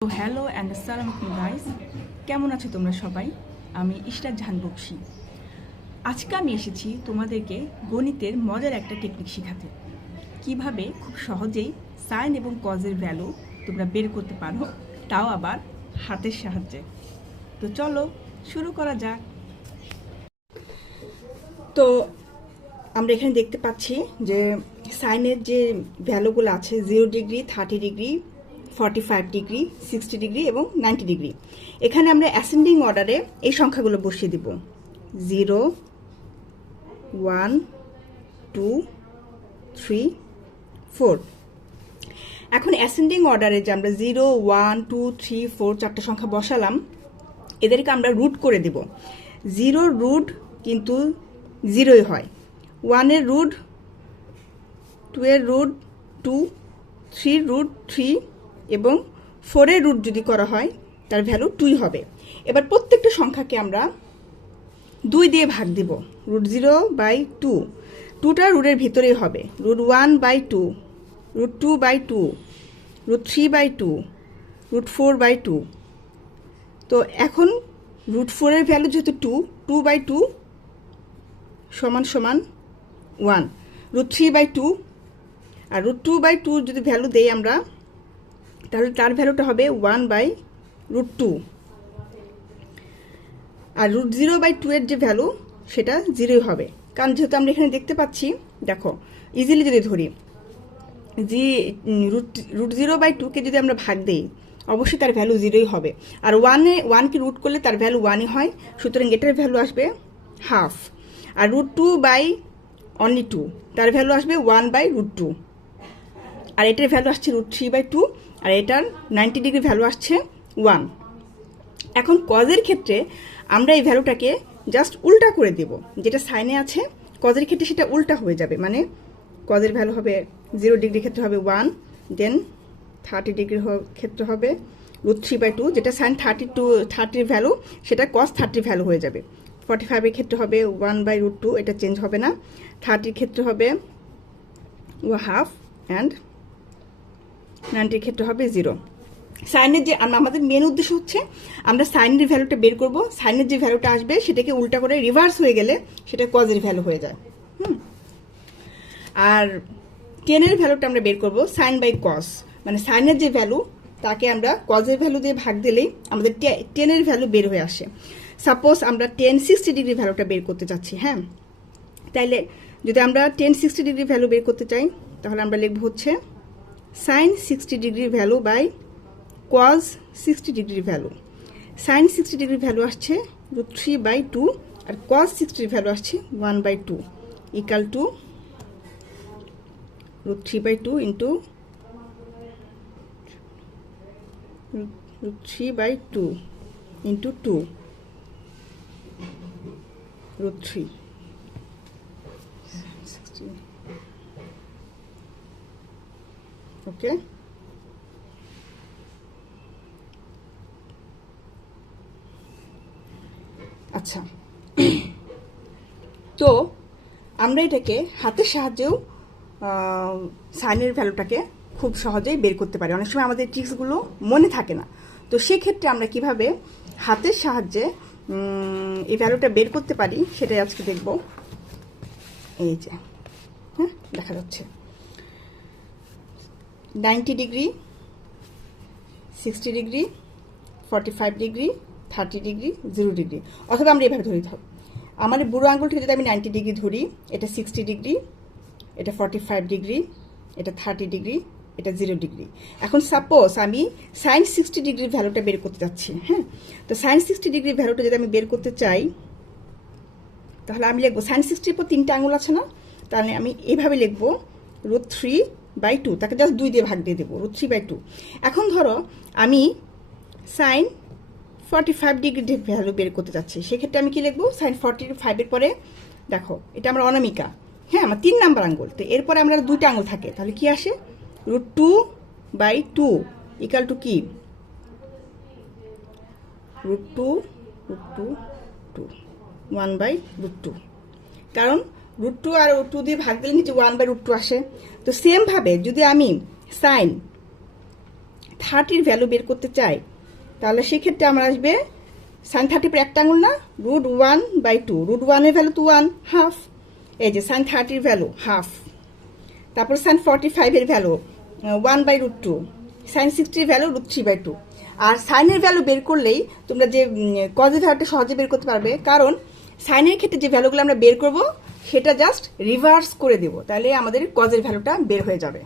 তো hello and আসসালামু আলাইকুম গাইস, কেমন আছো তোমরা সবাই? আমি ইশরাত জাহান বকশি। আজকে আমি এসেছি তোমাদেরকে গণিতের মজার একটা টেকনিক শেখাতে, কিভাবে খুব সহজেই সাইন এবং কজের ভ্যালু তোমরা বের করতে পারো, তাও আবার হাতের সাহায্যে। তো চলো শুরু করা যাক। তো আমরা এখানে দেখতে পাচ্ছি যে সাইনের যে ভ্যালুগুলো আছে 0 ডিগ্রি, 30 ডিগ্রি, 45 ডিগ্রি, 60 ডিগ্রি এবং 90 ডিগ্রি। এখানে আমরা অ্যাসেন্ডিং অর্ডারে এই সংখ্যাগুলো বসিয়ে দিব 0, 1, 2, 3, 4। এখন অ্যাসেন্ডিং অর্ডারে যে আমরা 0, 1, 2, 3, 4 চারটে সংখ্যা বসালাম, এদেরকে আমরা রুট করে দিব। 0 রুট কিন্তু 0ই হয়, 1-এর রুট, 2-এর রুট 2, 3 রুট 3 এবং 4-এর রুট যদি করা হয় তার ভ্যালু 2 হবে। এবার প্রত্যেকটা সংখ্যাকে আমরা 2 দিয়ে ভাগ দিব। রুট 0/2, 2টা রুটের ভিতরেই হবে। Root 1/2, root 2/2, root 3/2, root 4/2। তো এখন রুট 4-এর ভ্যালু যেহেতু 2/2 সমান সমান 1, রুট 3/2 আর রুট 2/2 যদি ভ্যালু দেই আমরা, তাহলে তার ভ্যালুটা হবে 1/√2। আর রুট 0/2 এর যে ভ্যালু সেটা 0ই হবে, কারণ যেহেতু আমরা এখানে দেখতে পাচ্ছি, দেখো ইজিলি যদি ধরি যে রুট 0/2কে যদি আমরা ভাগ দিই, অবশ্যই তার ভ্যালু 0ই হবে। আর 1কে রুট করলে তার ভ্যালু 1ই হয়, সুতরাং এটার ভ্যালু আসবে হাফ। আর রুট 2/2 তার ভ্যালু আসবে 1/√2। আর এটার ভ্যালু আসছে রুট 3/2, আর এটার 90 ডিগ্রি ভ্যালু আসছে 1। এখন কজের ক্ষেত্রে আমরা এই ভ্যালুটাকে জাস্ট উল্টা করে দেব, যেটা সাইনে আছে কজের ক্ষেত্রে সেটা উল্টা হয়ে যাবে। মানে কজের ভ্যালু হবে 0 ডিগ্রি ক্ষেত্রে হবে 1, দেন 30 ডিগ্রির ক্ষেত্রে হবে রুট 3/2, যেটা সাইন 30-র ভ্যালু সেটা কজ 30 ভ্যালু হয়ে যাবে। 45-এর ক্ষেত্রে হবে 1/√2, এটা চেঞ্জ হবে না। 30-র ক্ষেত্রে হবে হাফ, অ্যান্ড 90-র ক্ষেত্রে হবে 0। সাইনের যে আমাদের মেন উদ্দেশ্য হচ্ছে আমরা সাইনের ভ্যালুটা বের করব। সাইনের যে ভ্যালুটা আসবে সেটাকে উল্টা করে রিভার্স হয়ে গেলে সেটা কজের ভ্যালু হয়ে যায়। আর টেনের ভ্যালুটা আমরা বের করব সাইন বাই কজ, মানে সাইনের যে ভ্যালু তাকে আমরা কজের ভ্যালু দিয়ে ভাগ দিলেই আমাদের টেনের ভ্যালু বের হয়ে আসে। সাপোজ আমরা 60 ডিগ্রি ভ্যালুটা বের করতে চাচ্ছি, হ্যাঁ, তাইলে যদি আমরা 60 ডিগ্রি ভ্যালু বের করতে চাই, তাহলে আমরা লিখব হচ্ছে sine 60 degree value by cos 60 degree value. Sine 60 degree value আসছে রুট 3/2, আর কজ 60 ভ্যালু আসছে 1/2, equal to root 3/2 into root 3/2 into 2 root 3। Okay, আচ্ছা। তো আমরা এটাকে হাতের সাহায্যেও সাইনের ভ্যালুটাকে খুব সহজেই বের করতে পারি। অনেক সময় আমাদের ট্রিক্সগুলো মনে থাকে না, তো সেক্ষেত্রে আমরা কিভাবে হাতের সাহায্যে এই ভ্যালুটা বের করতে পারি সেটাই আজকে দেখব। এই যে, হ্যাঁ, দেখা যাচ্ছে 90 degree, 60 degree, 45 degree, 30 degree, 0 degree. অথবা আমরা এভাবে ধরি, আমার বুড়ো আঙুলটিকে যদি আমি 90 ডিগ্রি ধরি, এটা 60 ডিগ্রি, এটা 45 ডিগ্রি, এটা 30 ডিগ্রি, এটা 0 ডিগ্রি। এখন সাপোজ আমি সাইন 60 ডিগ্রির ভ্যালুটা বের করতে যাচ্ছি, হ্যাঁ, তো সাইন 60 ডিগ্রির ভ্যালুটা যদি আমি বের করতে চাই, তাহলে আমি লিখবো সাইন 60-র পর 3টে আঙুল আছে না, তাহলে আমি এইভাবে লিখবো রুট 3/2, তাকে জাস্ট 2 দিয়ে ভাগ দিয়ে দেবো, রুট 3/2। এখন ধরো আমি সাইন 45 ডিগ্রি ভ্যালু বের করতে যাচ্ছি, সেক্ষেত্রে আমি কি লিখবো, সাইন 45-এর পরে দেখো এটা আমার অনামিকা, হ্যাঁ, আমার 3 নাম্বার আঙুল, তো এরপরে আমরা 2টা আঙুল থাকে, তাহলে কি আসে, রুট 2/2 ইকাল টু কি, রুট 2 1/√2, কারণ রুট 2 আর 2 দিয়ে ভাগ দিলে নিচে 1/√2 আসে। তো সেমভাবে যদি আমি সাইন 30-র ভ্যালু বের করতে চাই, তাহলে সেক্ষেত্রে আমার আসবে সাইন 30 পর একটা আঙুল না, √1/2, √1-এর ভ্যালু তো 1, হাফ। এই যে সাইন 30-র ভ্যালু হাফ। তারপর সাইন 45-এর ভ্যালু 1/√2, সাইন 60-র ভ্যালু √3/2। আর সাইনের ভ্যালু বের করলেই তোমরা যে কজের ভ্যালুটা সহজে বের করতে পারবে, কারণ সাইনের ক্ষেত্রে যে ভ্যালুগুলো আমরা বের করব সেটা জাস্ট রিভার্স করে দেব, তাহলে আমাদের কজের ভ্যালুটা বের হয়ে যাবে।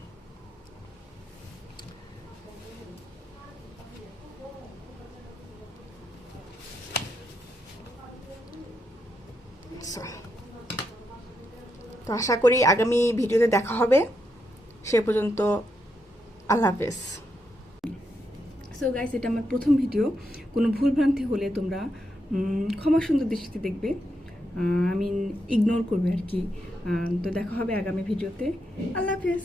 তো আশা করি আগামী ভিডিওতে দেখা হবে। সে পর্যন্ত আল্লাহ হাফেজ। সো গাইস, এটা আমার প্রথম ভিডিও, কোনো ভুলভ্রান্তি হলে তোমরা ক্ষমা সুন্দর দৃষ্টিতে দেখবে, ইগনোর করবে আর কি। তো দেখা হবে আগামী ভিডিওতে। আল্লাহ হাফেজ।